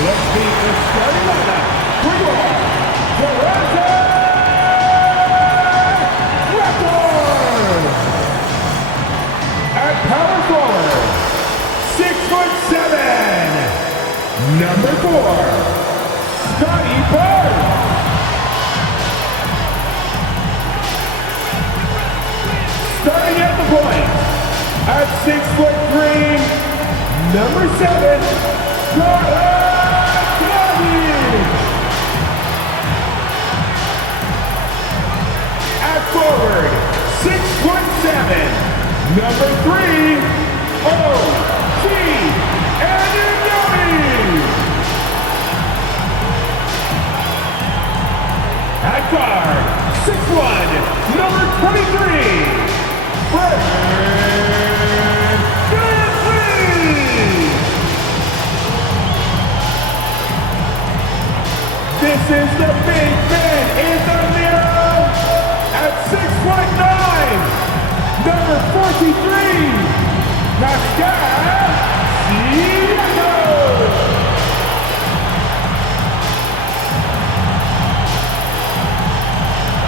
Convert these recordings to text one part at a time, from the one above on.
Let's meet the starting lineup for your Toronto Raptors. At power forward, 6'7", number 4, Scotty Barnes. Starting at the point, at 6'3", number 7, Toronto. At forward, 6'7", number 3, O.G. Anunoby. At guard, 6'1", number 23, Fred VanVleet. This is the big man in the middle at 6'9", number 43, Pascal Siakam.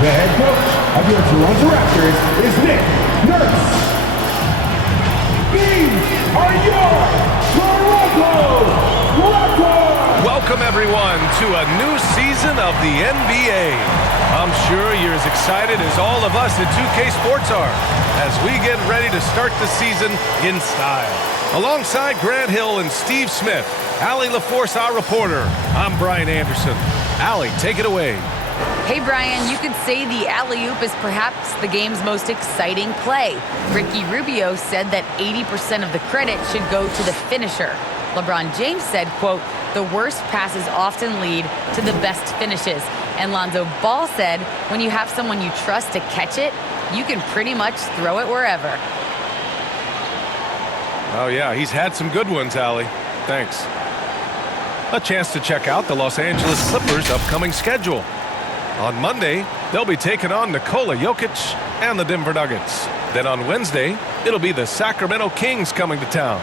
The head coach of your Toronto Raptors is Nick Nurse. These are your Toronto Raptors! Welcome everyone to a new season of the NBA. I'm sure you're as excited as all of us at 2K Sports are as we get ready to start the season in style. Alongside Grant Hill and Steve Smith, Allie LaForce, our reporter, I'm Brian Anderson. Allie, take it away. Hey, Brian, you could say the alley-oop is perhaps the game's most exciting play. Ricky Rubio said that 80% of the credit should go to the finisher. LeBron James said, quote, the worst passes often lead to the best finishes. And Lonzo Ball said, when you have someone you trust to catch it, you can pretty much throw it wherever. Oh, yeah, he's had some good ones, Allie. Thanks. A chance to check out the Los Angeles Clippers' upcoming schedule. On Monday, they'll be taking on Nikola Jokic and the Denver Nuggets. Then on Wednesday, it'll be the Sacramento Kings coming to town.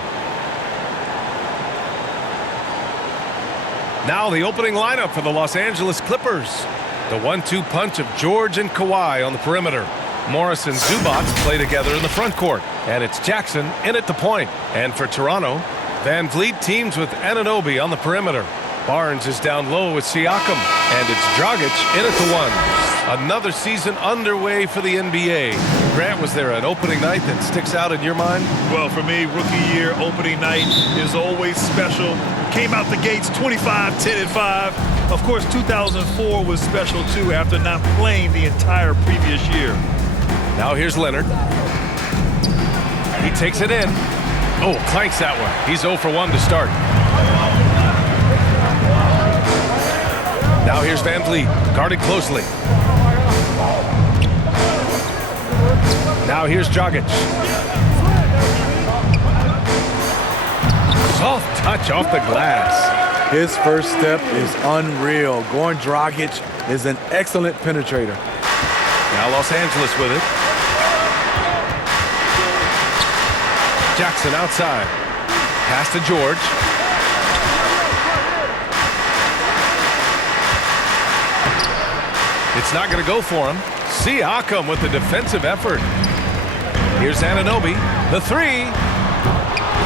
Now the opening lineup for the Los Angeles Clippers. The 1-2 punch of George and Kawhi on the perimeter. Morris and Zubac play together in the front court. And it's Jackson in at the point. And for Toronto, VanVleet teams with Anunoby on the perimeter. Barnes is down low with Siakam. And it's Dragic in at the 1. Another season underway for the NBA. Grant, was there an opening night that sticks out in your mind? Well, for me, rookie year opening night is always special. Came out the gates 25, 10, and 5. Of course, 2004 was special, too, after not playing the entire previous year. Now here's Leonard. He takes it in. Oh, clanks that one. He's 0 for 1 to start. Now here's VanVleet, guarded closely. Now here's Dragic. Soft touch off the glass. His first step is unreal. Goran Dragic is an excellent penetrator. Now Los Angeles with it. Jackson outside. Pass to George. It's not going to go for him. Siakam with the defensive effort. Here's Anunoby. The 3.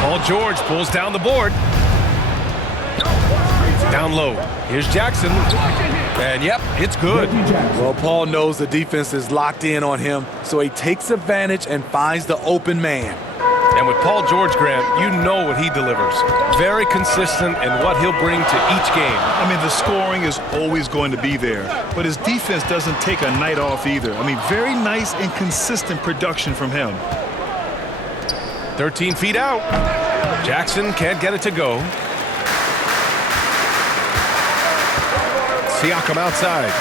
Paul George pulls down the board. Down low. Here's Jackson. And yep, it's good. Well, Paul knows the defense is locked in on him, so he takes advantage and finds the open man. And with Paul George, Grant, you know what he delivers. Very consistent in what he'll bring to each game. I mean, the scoring is always going to be there, but his defense doesn't take a night off either. I mean, very nice and consistent production from him. 13 feet out. Jackson can't get it to go. Siakam outside.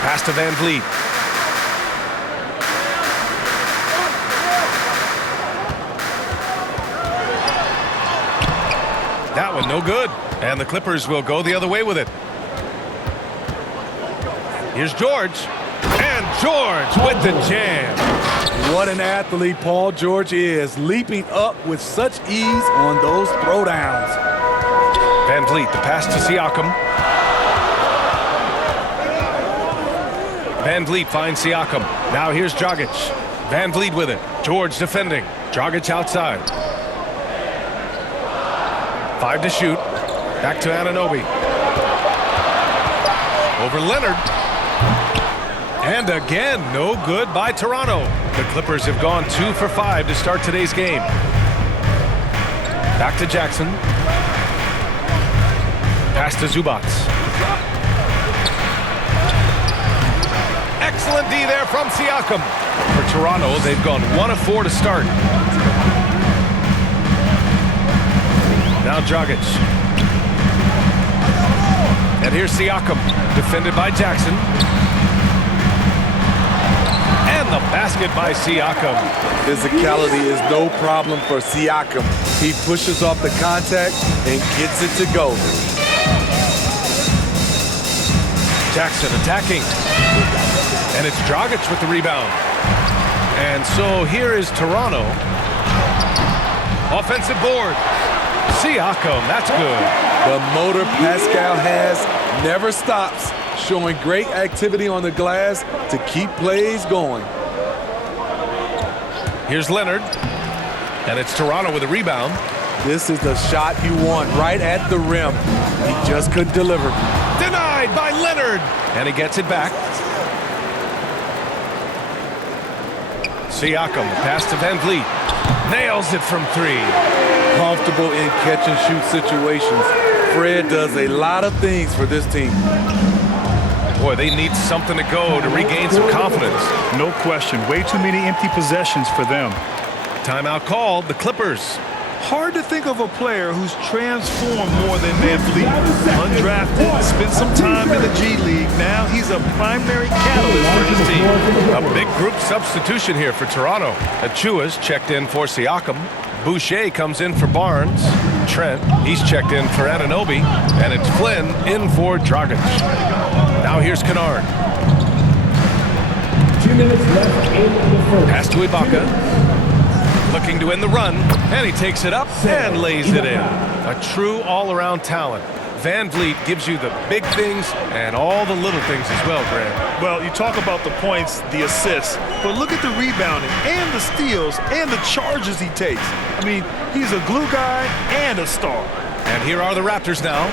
Pass to VanVleet. That one no good. And the Clippers will go the other way with it. Here's George. And George with the jam. What an athlete Paul George is, leaping up with such ease on those throwdowns. Van Vliet, the pass to Siakam. Van Vliet finds Siakam. Now here's Dragic. Van Vliet with it. George defending. Dragic outside. 5 to shoot. Back to Anunoby. Over Leonard. And again, no good by Toronto. The Clippers have gone 2 for 5 to start today's game. Back to Jackson. Pass to Zubac. Excellent D there from Siakam. For Toronto, they've gone 1 of 4 to start. Now Dragic. And here's Siakam, defended by Jackson. And the basket by Siakam. Physicality is no problem for Siakam. He pushes off the contact and gets it to go. Jackson attacking. And it's Dragic with the rebound. And so here is Toronto. Offensive board. Siakam, that's good. The motor Pascal has never stops, showing great activity on the glass to keep plays going. Here's Leonard. And it's Toronto with a rebound. This is the shot you want, right at the rim. He just couldn't deliver. Denied by Leonard. And he gets it back. Siakam, pass to Van Vliet. Nails it from 3. Comfortable in catch-and-shoot situations. Fred does a lot of things for this team. Boy, they need something to go to regain some confidence. No question. Way too many empty possessions for them. Timeout called, the Clippers. Hard to think of a player who's transformed more than Van Vliet. Undrafted, spent some time in the G League. Now he's a primary catalyst for his team. A big group substitution here for Toronto. Achua's checked in for Siakam. Boucher comes in for Barnes. Trent, he's checked in for Anunoby. And it's Flynn in for Dragic. Now here's Kennard. 2 minutes left in the first. Pass to Ibaka. Looking to end the run, and he takes it up and lays it in. A true all-around talent. Van Vliet gives you the big things and all the little things as well, Grant. Well, you talk about the points, the assists, but look at the rebounding and the steals and the charges he takes. I mean, he's a glue guy and a star. And here are the Raptors now.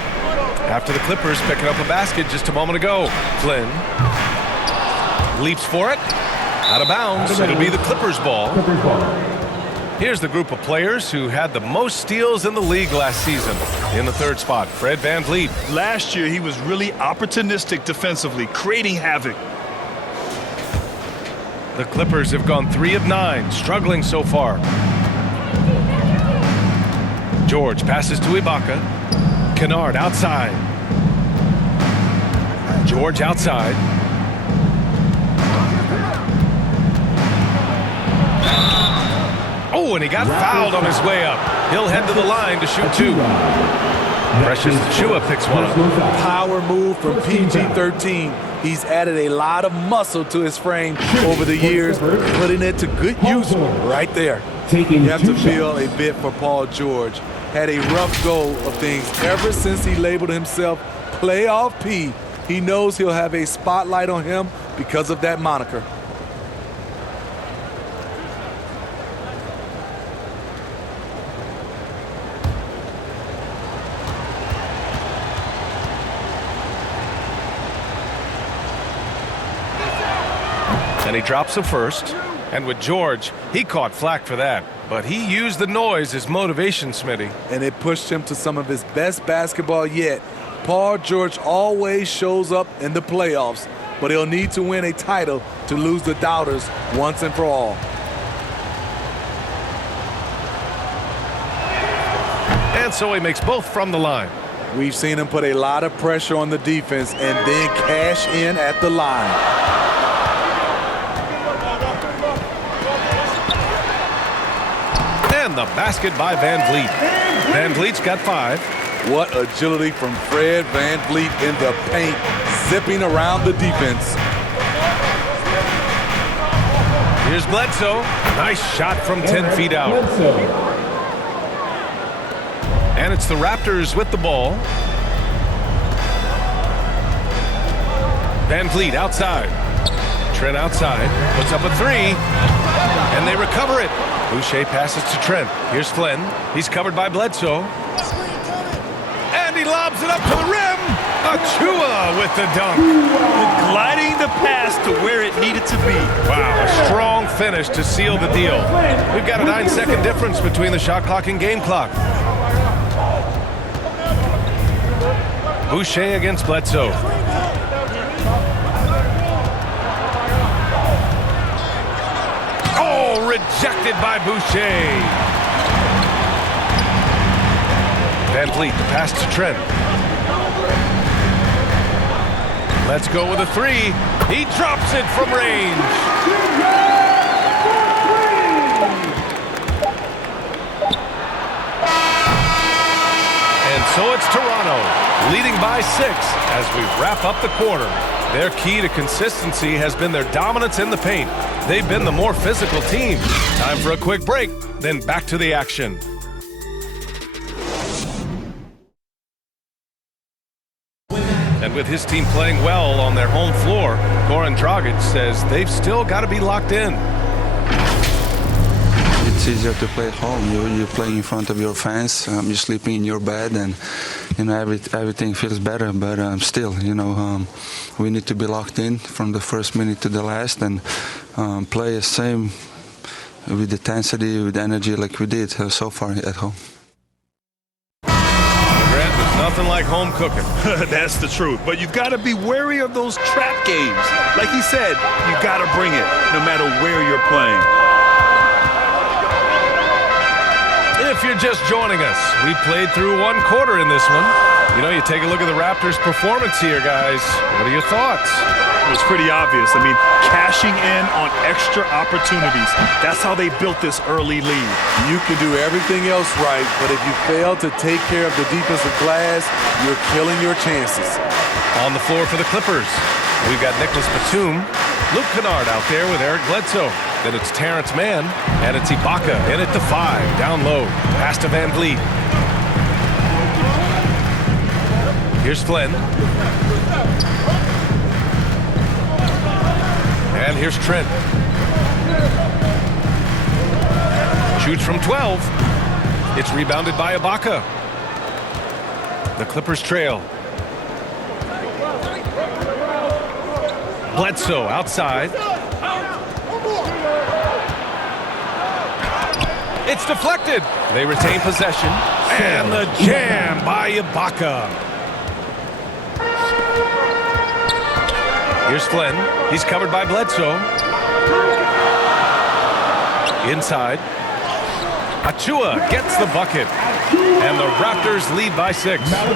After the Clippers picking up a basket just a moment ago. Flynn leaps for it. Out of bounds. It'll be the Clippers' ball. Here's the group of players who had the most steals in the league last season. In the 3rd spot, Fred Van Vliet. Last year, he was really opportunistic defensively, creating havoc. The Clippers have gone 3 of 9, struggling so far. George passes to Ibaka. Kennard outside. George outside. Oh, and he got fouled on his way up. He'll head to the line to shoot 2. Precious Achiuwa picks one up. Power move from PG-13. He's added a lot of muscle to his frame over the years, putting it to good use right there. You have to feel a bit for Paul George. Had a rough go of things ever since he labeled himself Playoff P. He knows he'll have a spotlight on him because of that moniker. And he drops the first. And with George, he caught flack for that. But he used the noise as motivation, Smitty. And it pushed him to some of his best basketball yet. Paul George always shows up in the playoffs, but he'll need to win a title to lose the doubters once and for all. And so he makes both from the line. We've seen him put a lot of pressure on the defense and then cash in at the line. And the basket by Van Vliet. Van Vliet's got 5. What agility from Fred Van Vliet in the paint, zipping around the defense. Here's Bledsoe. Nice shot from 10 feet out. And it's the Raptors with the ball. Van Vliet outside. Trent outside. Puts up a three. And they recover it. Boucher passes to Trent. Here's Flynn. He's covered by Bledsoe. And he lobs it up to the rim. Achua with the dunk. Gliding the pass to where it needed to be. Wow, a strong finish to seal the deal. We've got a 9-second difference between the shot clock and game clock. Boucher against Bledsoe. Oh, rejected by Boucher. Van Vliet, the pass to Trent. Let's go with a three. He drops it from range. And so it's Toronto, leading by 6 as we wrap up the quarter. Their key to consistency has been their dominance in the paint. They've been the more physical team. Time for a quick break, then back to the action. And with his team playing well on their home floor, Goran Dragic says they've still got to be locked in. It's easier to play at home. You play in front of your fans. You're sleeping in your bed, and everything feels better. But still, we need to be locked in from the first minute to the last, and play the same with intensity, with energy, like we did so far at home. Nothing like home cooking. That's the truth. But you've got to be wary of those trap games. Like he said, you've got to bring it no matter where you're playing. If you're just joining us, we played through one quarter in this one. You take a look at the Raptors' performance here, guys. What are your thoughts? It was pretty obvious. I mean, cashing in on extra opportunities. That's how they built this early lead. You can do everything else right, but if you fail to take care of the defensive glass, you're killing your chances. On the floor for the Clippers, we've got Nicholas Batum, Luke Kennard out there with Eric Bledsoe. Then it's Terrence Mann, and it's Ibaka in at the 5, down low. Pass to Van Vliet. Here's Flynn. And here's Trent. Shoots from 12. It's rebounded by Ibaka. The Clippers trail. Bledsoe outside. It's deflected. They retain possession. And the jam by Ibaka. Here's Flynn. He's covered by Bledsoe. Inside. Achua gets the bucket. And the Raptors lead by 6. All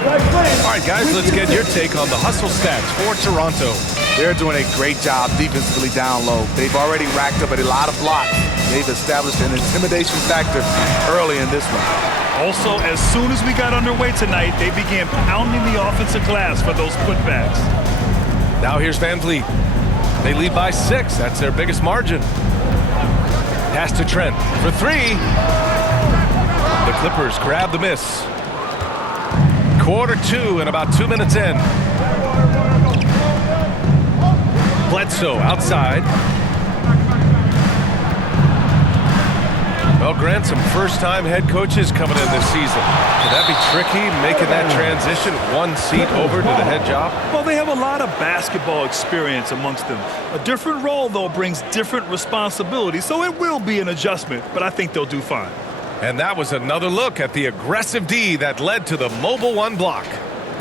right, guys, let's get your take on the hustle stats for Toronto. They're doing a great job defensively down low. They've already racked up a lot of blocks. They've established an intimidation factor early in this one. Also, as soon as we got underway tonight, they began pounding the offensive glass for those putbacks. Now here's Van Vliet. They lead by 6. That's their biggest margin. Pass to Trent for 3. The Clippers grab the miss. Quarter 2 and about 2 minutes in. Bledsoe outside. Well, Grant, some first-time head coaches coming in this season. Could that be tricky, making that transition one seat over to the head job? Well, they have a lot of basketball experience amongst them. A different role, though, brings different responsibilities, so it will be an adjustment, but I think they'll do fine. And that was another look at the aggressive D that led to the mobile 1 block.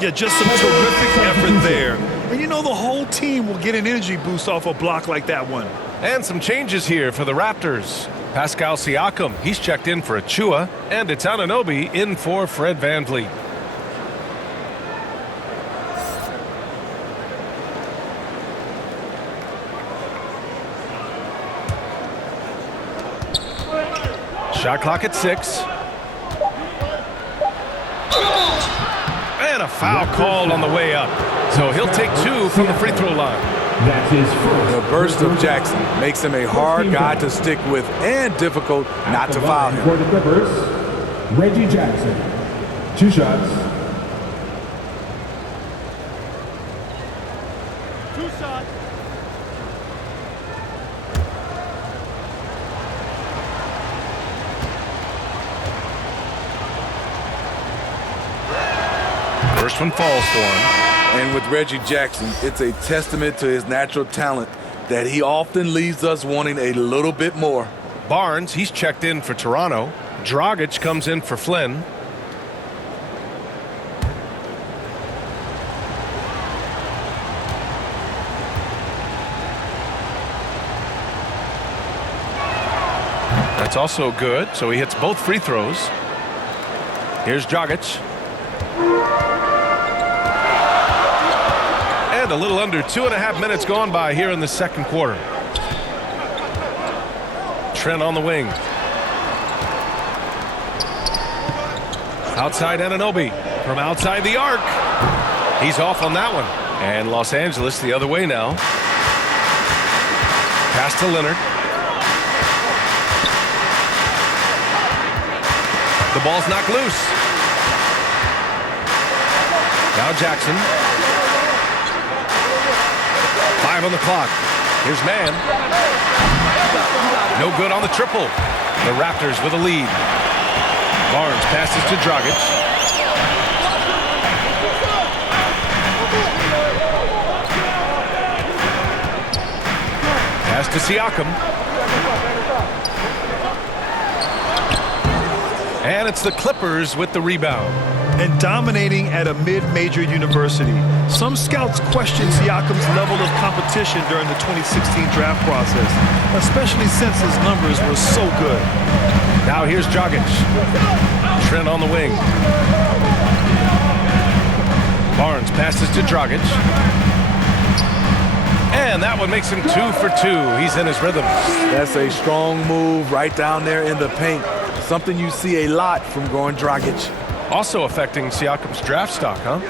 Yeah, just some terrific effort there. And the whole team will get an energy boost off a block like that one. And some changes here for the Raptors. Pascal Siakam, he's checked in for Achua, and it's Anunoby in for Fred Van Vliet. Shot clock at 6. And a foul called on the way up. So he'll take 2 from the free throw line. That's his first. The burst of Jackson makes him a hard guy to stick with and difficult not to foul him. For the Clippers, Reggie Jackson. 2 shots. 2 shots. First one falls for him. And with Reggie Jackson, it's a testament to his natural talent that he often leaves us wanting a little bit more. Barnes, he's checked in for Toronto. Dragic comes in for Flynn. That's also good, so he hits both free throws. Here's Dragic. And a little under 2.5 minutes gone by here in the second quarter. Trent on the wing. Outside Anunoby from outside the arc. He's off on that one. And Los Angeles the other way now. Pass to Leonard. The ball's knocked loose. Now Jackson. 5 on the clock. Here's Mann. No good on the triple. The Raptors with a lead. Barnes passes to Dragic. Pass to Siakam. And it's the Clippers with the rebound. And dominating at a mid-major university. Some scouts question Siakam's level of competition during the 2016 draft process, especially since his numbers were so good. Now here's Dragic. Trent on the wing. Barnes passes to Dragic. And that one makes him 2 for 2. He's in his rhythm. That's a strong move right down there in the paint. Something you see a lot from Goran Dragic. Also affecting Siakam's draft stock, huh?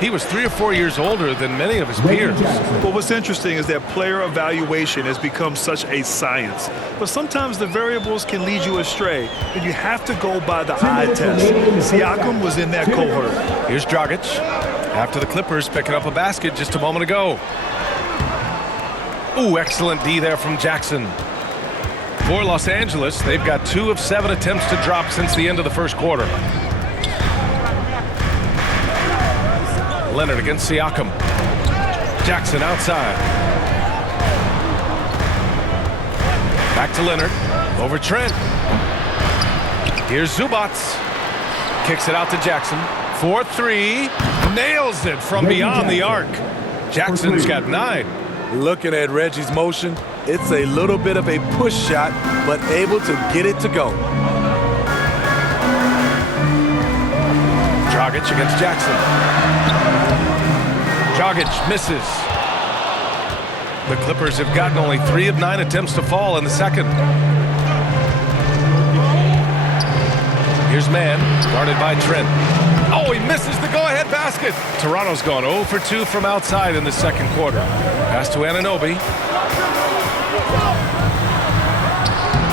He was 3 or 4 years older than many of his peers. But what's interesting is that player evaluation has become such a science. But sometimes the variables can lead you astray, and you have to go by the eye test. Siakam was in that cohort. Here's Dragic. After the Clippers picking up a basket just a moment ago. Ooh, excellent D there from Jackson. For Los Angeles, they've got 2 of 7 attempts to drop since the end of the first quarter. Leonard against Siakam. Jackson outside. Back to Leonard. Over Trent. Here's Zubac. Kicks it out to Jackson. 4-3. Nails it from beyond the arc. Jackson's got 9. Looking at Reggie's motion, it's a little bit of a push shot, but able to get it to go. Dragic against Jackson. Dragic misses. The Clippers have gotten only 3 of 9 attempts to fall in the second. Here's Mann, guarded by Trent. Oh, he misses the go-ahead basket. Toronto's gone 0 for 2 from outside in the second quarter. Pass to Anunoby.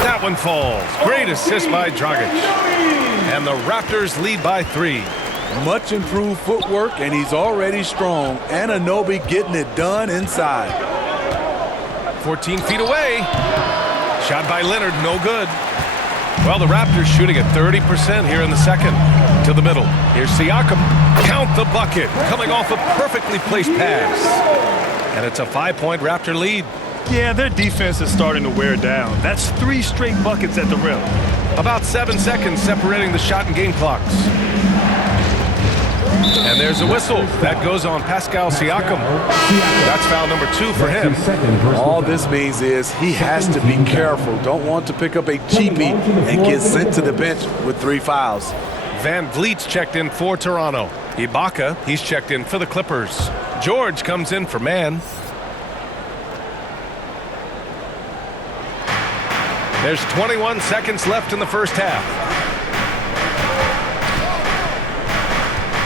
That one falls. Great assist by Dragic. And the Raptors lead by 3. Much improved footwork, and he's already strong. Anunoby getting it done inside. 14 feet away. Shot by Leonard, no good. Well, the Raptors shooting at 30% here in the second. To the middle. Here's Siakam. Count the bucket. Coming off a perfectly placed pass. And it's a 5-point Raptor lead. Yeah, their defense is starting to wear down. That's 3 straight buckets at the rim. About 7 seconds separating the shot and game clocks. And there's a whistle. That goes on Pascal Siakam. That's foul number 2 for him. All this means is he has to be careful. Don't want to pick up a cheapie and get sent to the bench with 3 fouls. Van Vliet's checked in for Toronto. Ibaka, he's checked in for the Clippers. George comes in for Mann. There's 21 seconds left in the first half.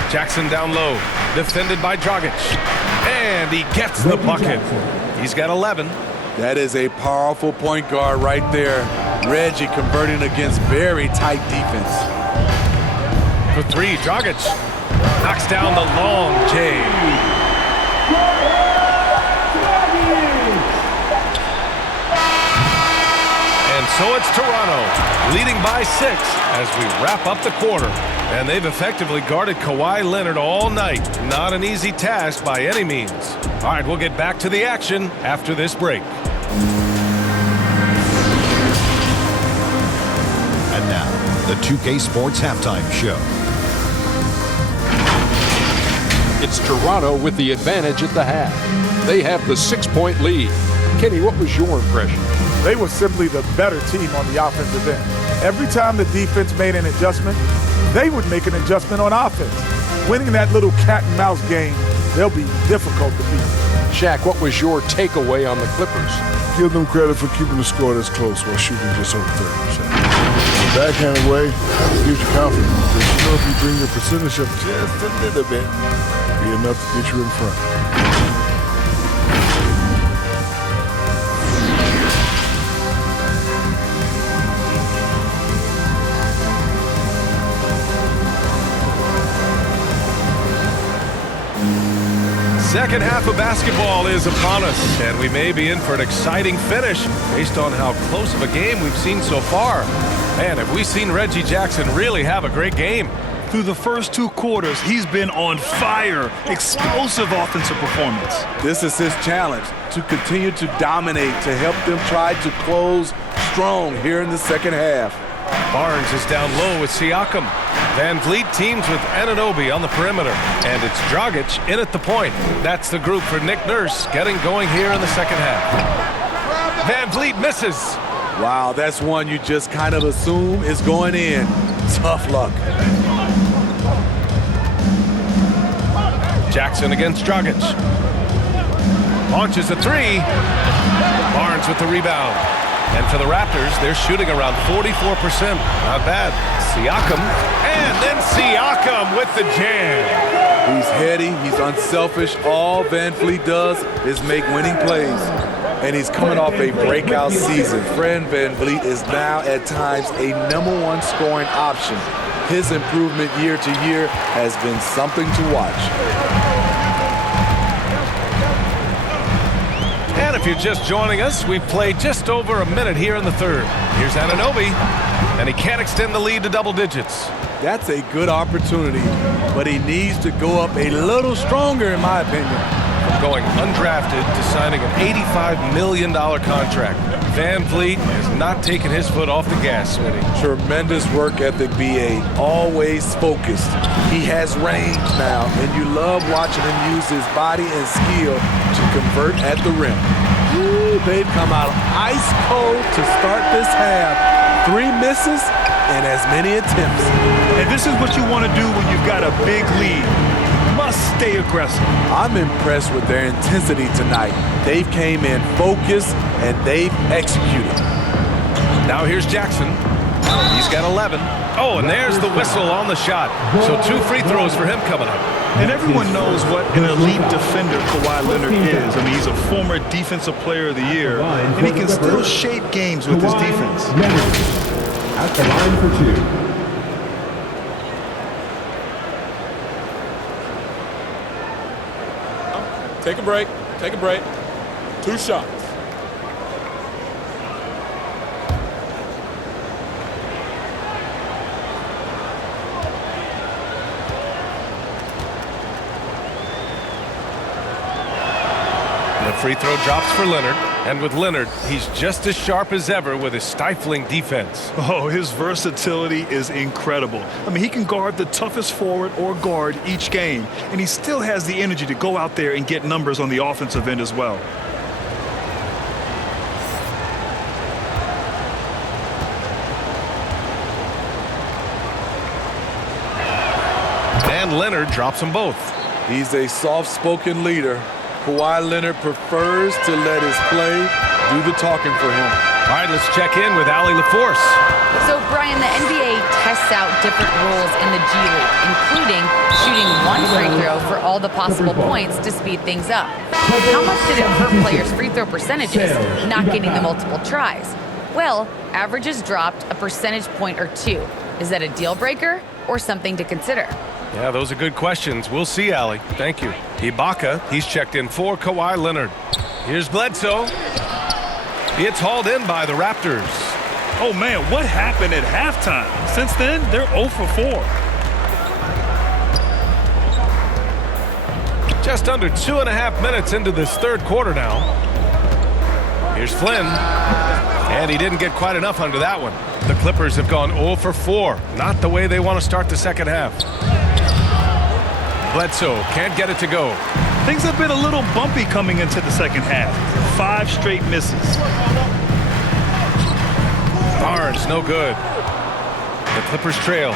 Jackson down low, defended by Dragic. And he gets the bucket. He's got 11. That is a powerful point guard right there. Reggie converting against very tight defense. For three, Dragic knocks down the long J. And so it's Toronto leading by 6 as we wrap up the quarter. And they've effectively guarded Kawhi Leonard all night. Not an easy task by any means. All right, we'll get back to the action after this break. And now, the 2K Sports Halftime Show. It's Toronto with the advantage at the half. They have the 6-point lead. Kenny, what was your impression? They were simply the better team on the offensive end. Every time the defense made an adjustment, they would make an adjustment on offense. Winning that little cat and mouse game, they'll be difficult to beat. Shaq, what was your takeaway on the Clippers? Give them credit for keeping the score this close while shooting just over 30%. Backhanded way gives you confidence because you know if you bring your percentage up just a little bit, it'll be enough to get you in front. Second half of basketball is upon us, and we may be in for an exciting finish based on how close of a game we've seen so far. Man, have we seen Reggie Jackson really have a great game. Through the first 2 quarters, he's been on fire. Explosive offensive performance. This is his challenge, to continue to dominate, to help them try to close strong here in the second half. Barnes is down low with Siakam. Van Vliet teams with Anunoby on the perimeter. And it's Dragic in at the point. That's the group for Nick Nurse getting going here in the second half. Van Vliet misses. Wow, that's one you just kind of assume is going in. Tough luck. Jackson against Dragic. Launches a 3. Barnes with the rebound. And for the Raptors, they're shooting around 44%. Not bad. Siakam. And then Siakam with the jam. He's heady. He's unselfish. All Van Vliet does is make winning plays. And he's coming off a breakout season. Fred Van Vliet is now at times a #1 scoring option. His improvement year to year has been something to watch. And if you're just joining us, we've played just over a minute here in the third. Here's Anunoby, and he can't extend the lead to double digits. That's a good opportunity, but he needs to go up a little stronger, in my opinion. From going undrafted to signing an $85 million contract, Van Vliet has not taken his foot off the gas, Smitty. Tremendous work ethic, BA. Always focused. He has range now, and you love watching him use his body and skill to convert at the rim. Ooh, they've come out ice cold to start this half. 3 misses and as many attempts. And this is what you want to do when you've got a big lead. Must stay aggressive. I'm impressed with their intensity tonight. They've came in focused and they've executed. Now here's Jackson. He's got 11. Oh, and there's the whistle on the shot. So 2 free throws for him coming up. And everyone knows what an elite defender Kawhi Leonard is. I mean, he's a former Defensive Player of the Year, and he can still shape games with his defense. At the line for 2. Take a break. Take a break. 2 shots. The free throw drops for Leonard. And with Leonard, he's just as sharp as ever with his stifling defense. Oh, his versatility is incredible. I mean, he can guard the toughest forward or guard each game, and he still has the energy to go out there and get numbers on the offensive end as well. And Leonard drops them both. He's a soft-spoken leader. Kawhi Leonard prefers to let his play do the talking for him. All right, let's check in with Allie LaForce. So, Brian, the NBA tests out different rules in the G League, including shooting one free throw for all the possible points to speed things up. How much did it hurt players' free throw percentages not getting the multiple tries? Well, averages dropped a percentage point or 2. Is that a deal breaker or something to consider? Yeah, those are good questions. We'll see, Allie. Thank you. Ibaka, he's checked in for Kawhi Leonard. Here's Bledsoe. It's hauled in by the Raptors. Oh, man, what happened at halftime? Since then, they're 0 for 4. Just under 2.5 minutes into this third quarter now. Here's Flynn. And he didn't get quite enough under that one. The Clippers have gone 0 for 4. Not the way they want to start the second half. Bledsoe can't get it to go. Things have been a little bumpy coming into the second half. 5 straight misses. Barnes, no good. The Clippers trail.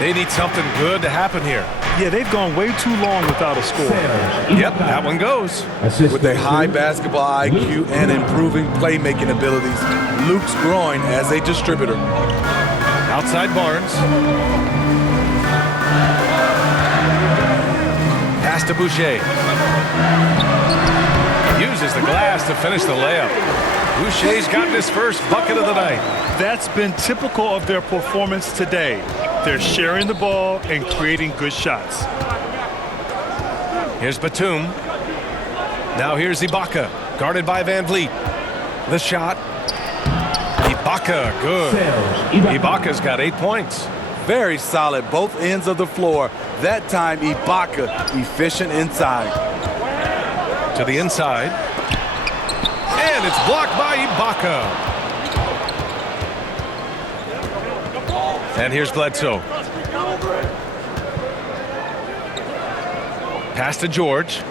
They need something good to happen here. Yeah, they've gone way too long without a score. Yep, that one goes. With a high basketball IQ and improving playmaking abilities, Luke's growing as a distributor. Outside Barnes. Pass to Boucher. Uses the glass to finish the layup. Boucher's gotten his first bucket of the night. That's been typical of their performance today. They're sharing the ball and creating good shots. Here's Batum. Now here's Ibaka, guarded by Van Vliet. The shot. Ibaka, good. Ibaka's got 8 points. Very solid, both ends of the floor. That time, Ibaka, efficient inside. To the inside. And it's blocked by Ibaka. And here's Bledsoe. Pass to George.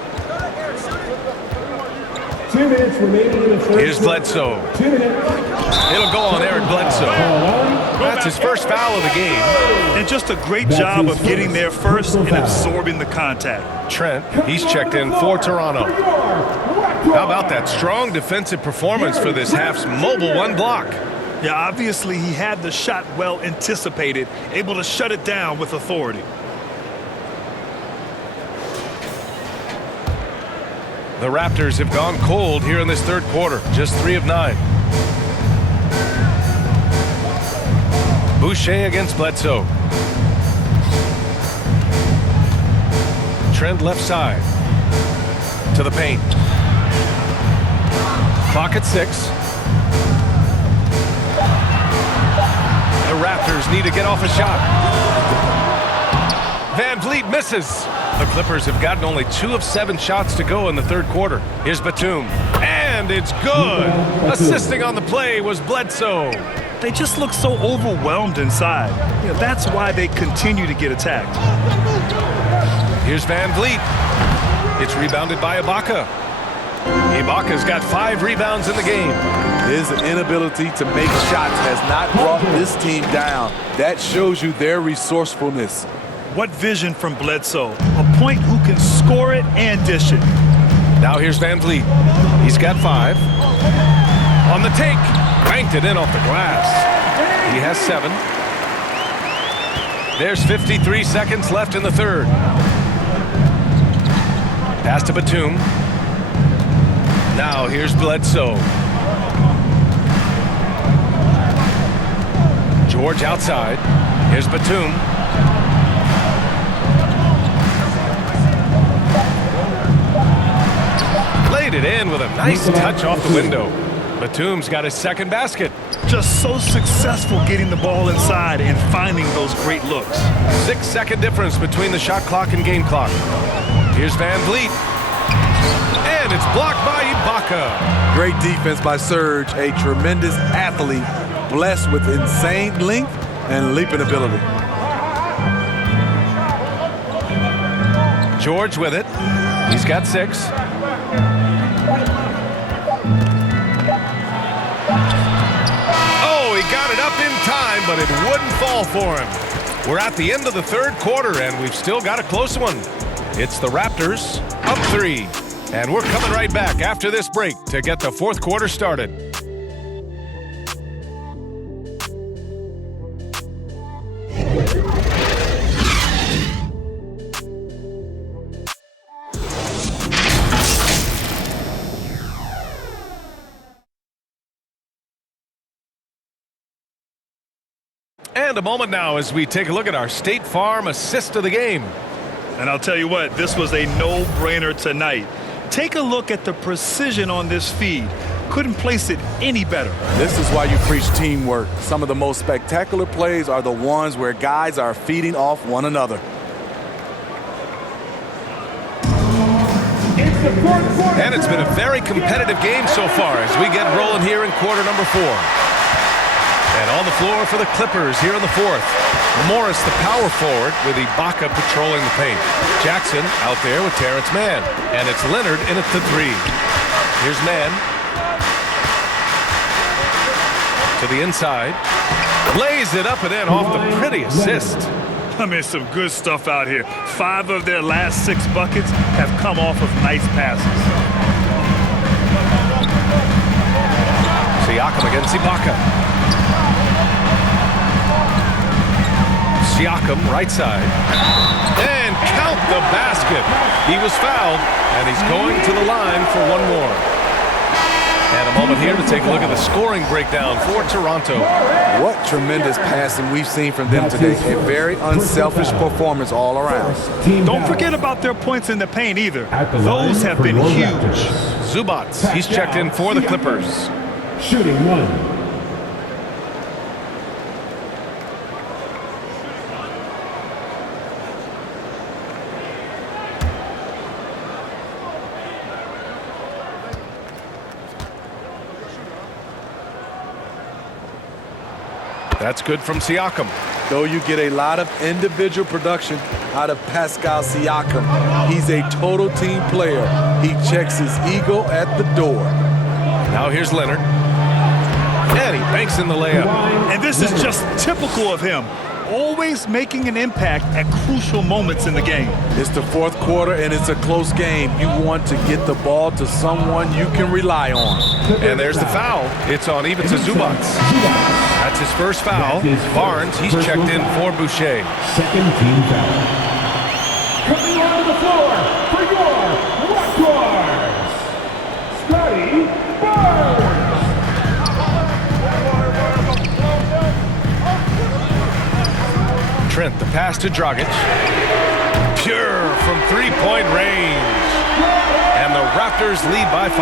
2 minutes remaining in the first. Here's Bledsoe. 2 minutes. It'll go on Eric Bledsoe. That's his first foul of the game. And just a great job of getting there first and absorbing the contact. Trent, he's checked in for Toronto. How about that strong defensive performance for this half's mobile one block? Yeah, obviously he had the shot well anticipated, able to shut it down with authority. The Raptors have gone cold here in this third quarter, just 3 of 9. Boucher against Bledsoe. Trent left side. To the paint. Clock at 6. The Raptors need to get off a shot. Van Vliet misses. The Clippers have gotten only 2 of 7 shots to go in the third quarter. Here's Batum. And it's good. Assisting on the play was Bledsoe. They just look so overwhelmed inside. You know, that's why they continue to get attacked. Here's Van Vliet. It's rebounded by Ibaka. Ibaka's got 5 rebounds in the game. His inability to make shots has not brought this team down. That shows you their resourcefulness. What vision from Bledsoe. A point who can score it and dish it. Now here's Van Vliet. He's got 5. On the take. Banked it in off the glass. He has 7. There's 53 seconds left in the third. Pass to Batum. Now here's Bledsoe. George outside. Here's Batum. Laid it in with a nice touch off the window. Batum's got his second basket. Just so successful getting the ball inside and finding those great looks. 6-second difference between the shot clock and game clock. Here's Van Vliet. And it's blocked by Ibaka. Great defense by Serge, a tremendous athlete, blessed with insane length and leaping ability. George with it. He's got 6. Oh, he got it up in time, but it wouldn't fall for him. We're at the end of the third quarter, and we've still got a close one. It's the Raptors up 3. And we're coming right back after this break to get the fourth quarter started. And a moment now as we take a look at our State Farm assist of the game. And I'll tell you what, this was a no-brainer tonight. Take a look at the precision on this feed. Couldn't place it any better. This is why you preach teamwork. Some of the most spectacular plays are the ones where guys are feeding off one another. And it's been a very competitive game so far as we get rolling here in quarter number 4. And on the floor for the Clippers here in the 4th. Morris, the power forward, with Ibaka patrolling the paint. Jackson out there with Terrence Mann. And it's Leonard in at the 3. Here's Mann. To the inside. Lays it up and in off the pretty assist. I mean, some good stuff out here. 5 of their last 6 buckets have come off of nice passes. Siakam against Ibaka. Siakam, right side. And count the basket. He was fouled, and he's going to the line for one more. And a moment here to take a look at the scoring breakdown for Toronto. What tremendous passing we've seen from them today. A very unselfish performance all around. Don't forget about their points in the paint either. Those have been huge. Zubats, he's checked in for the Clippers. Shooting 1. That's good from Siakam. Though you get a lot of individual production out of Pascal Siakam, he's a total team player. He checks his ego at the door. Now here's Leonard. And he banks in the layup. And this is just typical of him. Always making an impact at crucial moments in the game. It's the 4th quarter and it's a close game. You want to get the ball to someone you can rely on. And there's the foul. It's on Ivica Zubats. That's his first foul. Barnes, he's checked in for Boucher. Second team foul. Coming onto the floor for your Raptors, Scotty Barnes. Trent, the pass to Dragic. Pure from three-point range. And the Raptors lead by 5.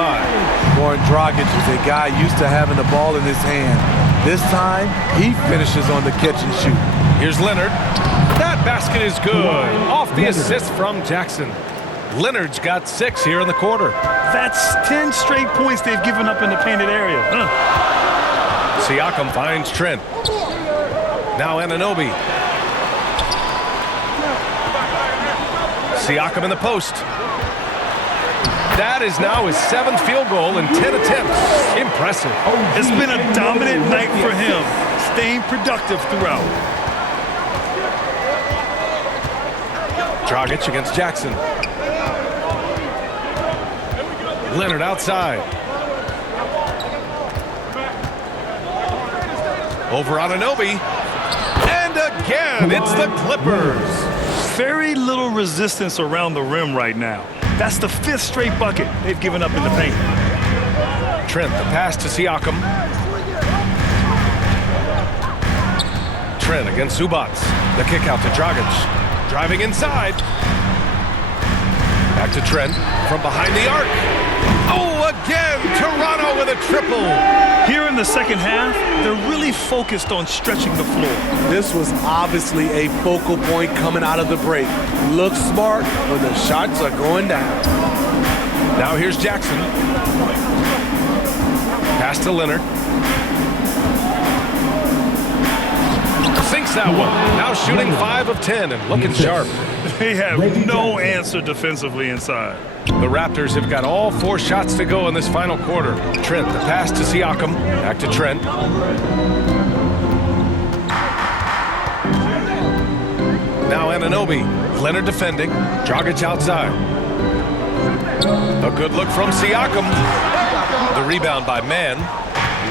Goran Dragic is a guy used to having the ball in his hand. This time, he finishes on the catch and shoot. Here's Leonard. That basket is good. Off the assist from Jackson. Leonard's got 6 here in the quarter. That's 10 straight points they've given up in the painted area. Siakam finds Trent. Now Anunoby. Siakam in the post. That is now his 7th field goal in 10 attempts. Impressive. It's been a dominant night for him, staying productive throughout. Dragic against Jackson. Leonard outside. Over Anunoby. And again, it's the Clippers. Very little resistance around the rim right now. That's the 5th straight bucket they've given up in the paint. Trent, the pass to Siakam. Trent against Zubats. The kick out to Dragic. Driving inside. Back to Trent from behind the arc. Oh, again, Toronto with a triple. Here in the second half, they're really focused on stretching the floor. This was obviously a focal point coming out of the break. Look smart when the shots are going down. Now here's Jackson. Pass to Leonard. Sinks that one. Now shooting 5 of 10 and looking sharp. They have no answer defensively inside. The Raptors have got all 4 shots to go in this final quarter. Trent, the pass to Siakam. Back to Trent. Now Anunoby. Leonard defending. Dragic outside. A good look from Siakam. The rebound by Mann.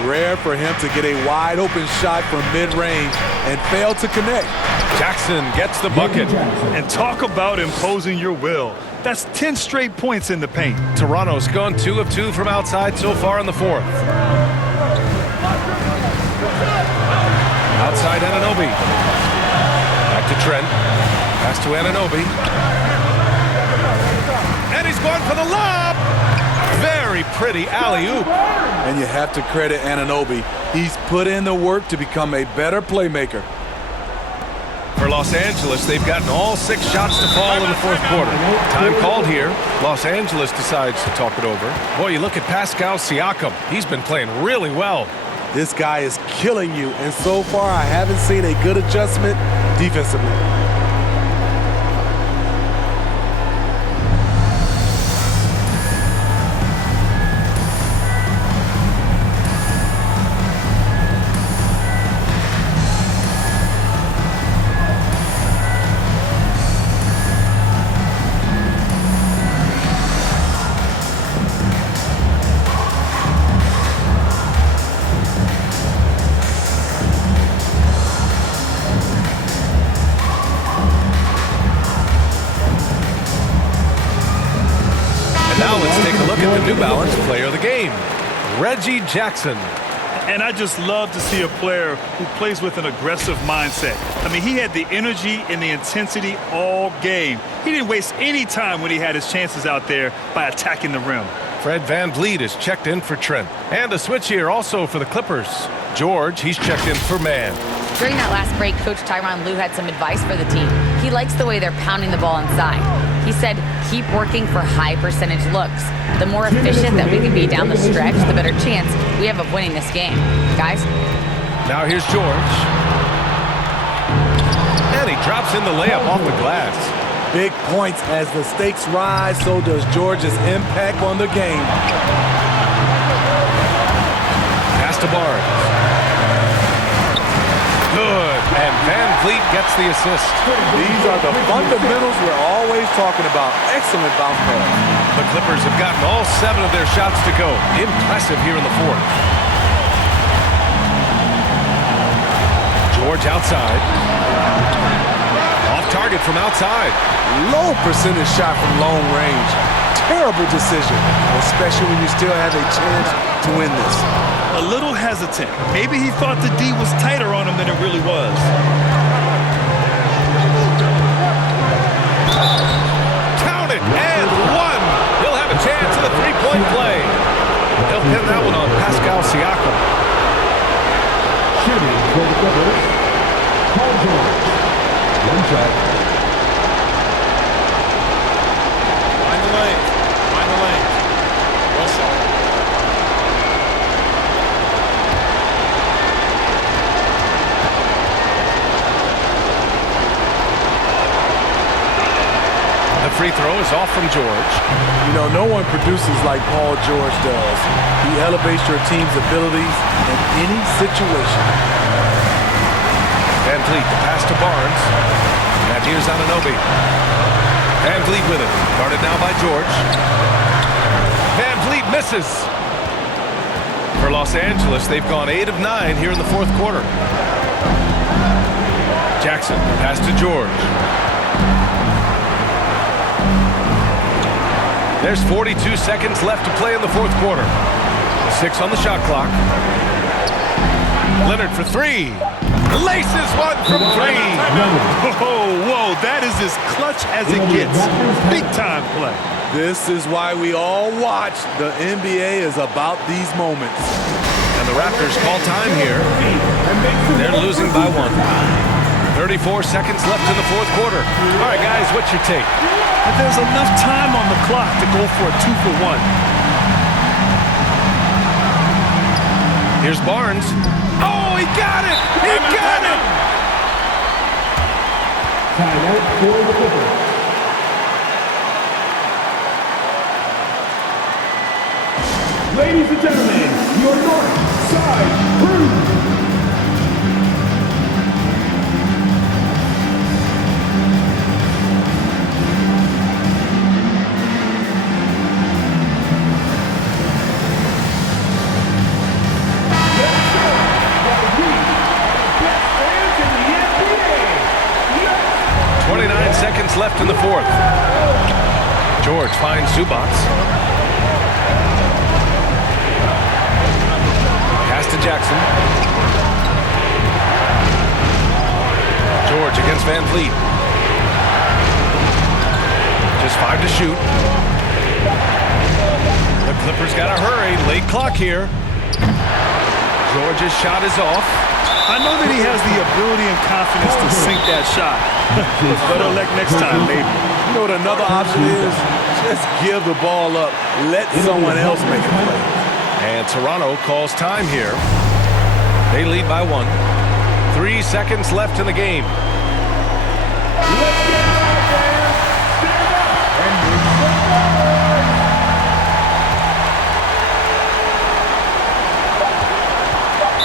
Rare for him to get a wide open shot from mid-range and fail to connect. Jackson gets the bucket. And talk about imposing your will. That's 10 straight points in the paint. Toronto's gone 2 of 2 from outside so far in the 4th. Outside Anunoby. Back to Trent. Pass to Anunoby. And he's going for the lob. Very pretty alley-oop. And you have to credit Anunoby. He's put in the work to become a better playmaker. For Los Angeles, they've gotten all 6 shots to fall in the fourth quarter. Time called here. Los Angeles decides to talk it over. Boy, you look at Pascal Siakam. He's been playing really well. This guy is killing you, and so far I haven't seen a good adjustment defensively. New Balance player of the game, Reggie Jackson. And I just love to see a player who plays with an aggressive mindset. I mean, he had the energy and the intensity all game. He didn't waste any time when he had his chances out there by attacking the rim. Fred VanVleet is checked in for Trent. And a switch here also for the Clippers. George, he's checked in for Mann. During that last break, Coach Tyronn Lue had some advice for the team. He likes the way they're pounding the ball inside. He said, keep working for high percentage looks. The more efficient that we can be down the stretch, the better chance we have of winning this game. Guys? Now here's George. And he drops in the layup off the glass. Big points as the stakes rise, so does George's impact on the game. Pass to Barnes. Good, and VanVleet gets the assist. These are the fundamentals we're always talking about. Excellent bounce pass. The Clippers have gotten all 7 of their shots to go. Impressive here in the fourth. George outside. Off target from outside. Low percentage shot from long range. Terrible decision, especially when you still have a chance to win this. A little hesitant. Maybe he thought the D was tighter on him than it really was. Count it, and 1. He'll have a chance at a 3-point play. He'll pin that one on Pascal Siakam. Shooting for the Clippers, Paul George. One shot. Find the lane. Find the lane. Well shot. The free throw is off from George. You know, no one produces like Paul George does. He elevates your team's abilities in any situation. VanVleet, the pass to Barnes. And here's Anunoby. VanVleet with it. Guarded now by George. VanVleet misses. For Los Angeles, they've gone 8 of 9 here in the fourth quarter. Jackson, pass to George. There's 42 seconds left to play in the fourth quarter. 6 on the shot clock. Leonard for 3. Laces one from 3. Whoa, that is as clutch as it gets. Big time play. This is why we all watch. The NBA is about these moments. And the Raptors call time here. They're losing by 1. 34 seconds left in the fourth quarter. All right, guys, what's your take? There's enough time on the clock to go for a 2-for-1. Here's Barnes. Oh, he got it! He got it! Timeout for the Clippers. Ladies and gentlemen, your North Side Crew. Let's go. While we are the best fans in the NBA. Yes. 29 seconds left in the fourth. George finds Zubac. Pass to Jackson. George against Van Vliet. Just 5 to shoot. The Clippers got to hurry. Late clock here. George's shot is off. I know that he has the ability and confidence to sink that shot. Better luck next time, maybe. You know what another option is? Just give the ball up. Let someone else make a play. And Toronto calls time here. They lead by 1. 3 seconds left in the game.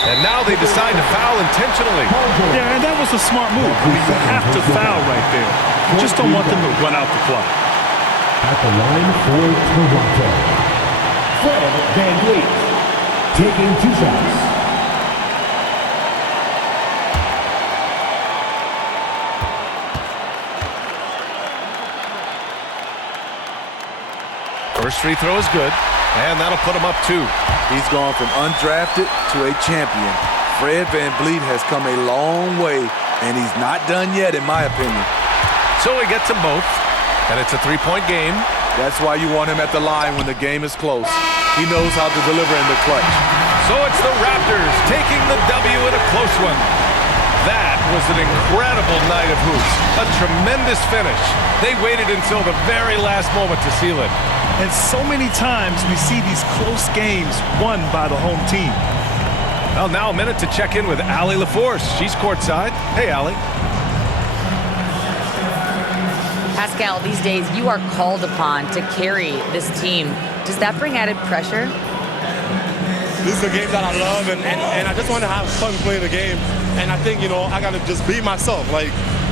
And now they decide to foul intentionally. Yeah, and that was a smart move. You have to foul right there. Just don't want them to run out the clock. At the line for Toronto, Fred Van Vliet, taking 2 shots. First free throw is good, and that'll put him up 2. He's gone from undrafted to a champion. Fred Van Vliet has come a long way, and he's not done yet, in my opinion. So he gets them both, and it's a 3-point game. That's why you want him at the line when the game is close. He knows how to deliver in the clutch. So it's the Raptors taking the W in a close one. That was an incredible night of hoops. A tremendous finish. They waited until the very last moment to seal it. And so many times we see these close games won by the home team. Well, now a minute to check in with Allie LaForce. She's courtside. Hey, Allie. Pascal, these days you are called upon to carry this team. Does that bring added pressure? This is a game that I love, and I just want to have fun playing the game. And I think, I got to just be myself. Like,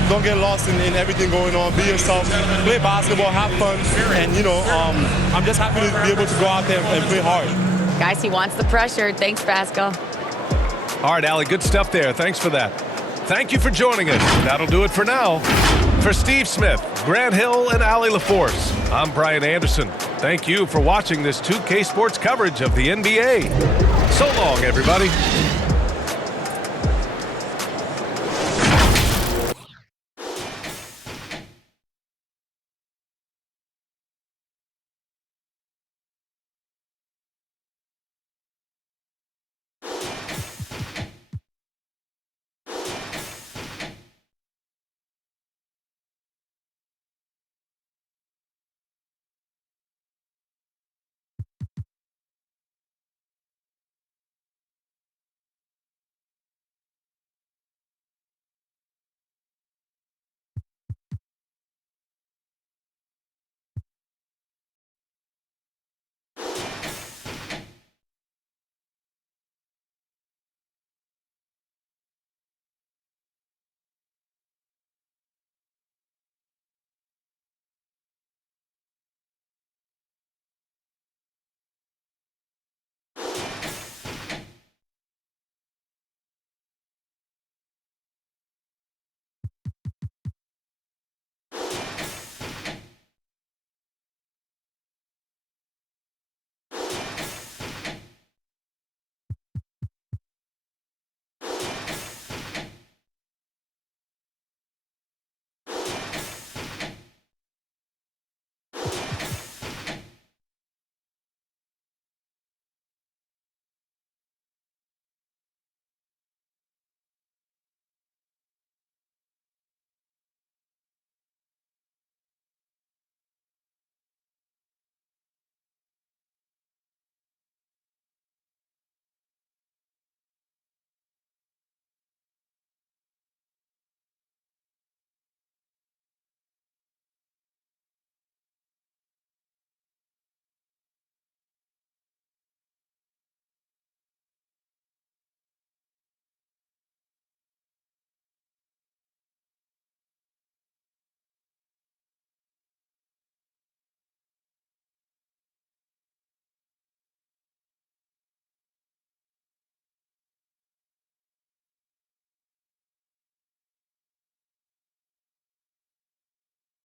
don't get lost in everything going on. Be yourself. Play basketball, have fun. And, I'm just happy to be able to go out there and play hard. Guys, he wants the pressure. Thanks, Pascal. All right, Allie, good stuff there. Thanks for that. Thank you for joining us. That'll do it for now. For Steve Smith, Grant Hill, and Allie LaForce, I'm Brian Anderson. Thank you for watching this 2K Sports coverage of the NBA. So long, everybody.